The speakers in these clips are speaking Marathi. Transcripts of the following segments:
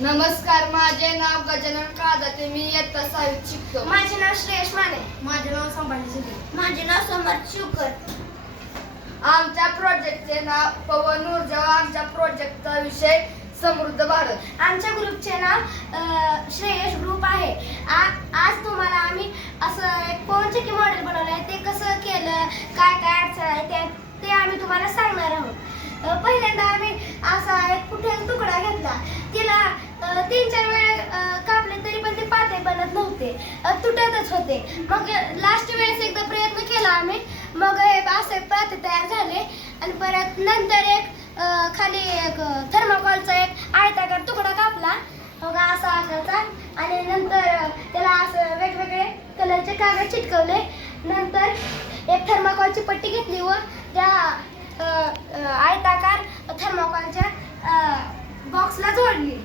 नमस्कार, माझे नाव गजानन कादाते. मी इयत्ता 6वीत शिकतो. माझे नाव श्रेयश माने. माझे नाव संभाजी शिंदे. माझे नाव समर्थ शिवकर. आमच्या प्रोजेक्टचे नाव पवन ऊर्जा. आमच्या प्रोजेक्टचा विषय समृद्ध भारत. आमच्या ग्रुपचे नाव श्रेयश ग्रुप आहे. आज तुम्हाला आम्ही असं एक पवन चक्की मॉडेल बनवलं आहे. ते कसं केलं, काय काय अडचण आहे ते आम्ही तुम्हाला सांगणार आहोत. पहिल्यांदा आम्ही असा एक कुठेल तुकडा घेतला. तिला 3-4 वेळा कापले तरी पण ते पाते बनत नव्हते, तुटतच होते. मग लास्ट वेळेस एकदा प्रयत्न केला आम्ही. मग असे पाते तयार झाले आणि परत नंतर एक खाली एक थर्माकोलचा एक आयताकार तुकडा कापला, मग असा आकाराचा. आणि नंतर त्याला असं वेगवेगळे कलरचे कागद चिटकवले. नंतर एक थर्माकोलची पट्टी घेतली व त्या आयताकार थर्माकोलच्या बॉक्सला जोडली.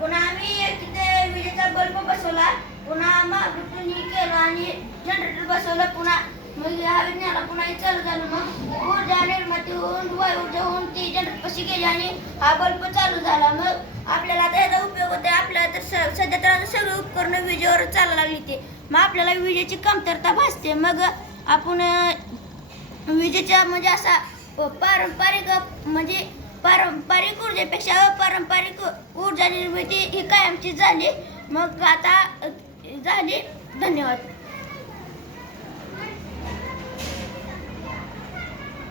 पुन्हा आम्ही तिथे विजेचा बल्ब बसवला. पुन्हा मागून केलं आणि जनरेटर बसवलं. पुन्हा मग हवेत न्याला. पुन्हा हे चालू झालं. मग ऊर्जा निर्माती होऊन ऊर्जा होऊन ती जनरेटर कशी गेली आणि हा बल्ब चालू झाला. मग आपल्याला त्याचा उपयोग होते. आपल्याला तर सध्या तर सगळे उपकरणं विजेवर चालायला लागली ते. मग आपल्याला विजेची कमतरता भासते. मग आपण विजेच्या म्हणजे असा पारंपरिक ऊर्जेपेक्षा अपारंपरिक ऊर्जा निर्मिती ही कायमची झाली. मग आता झाली. धन्यवाद.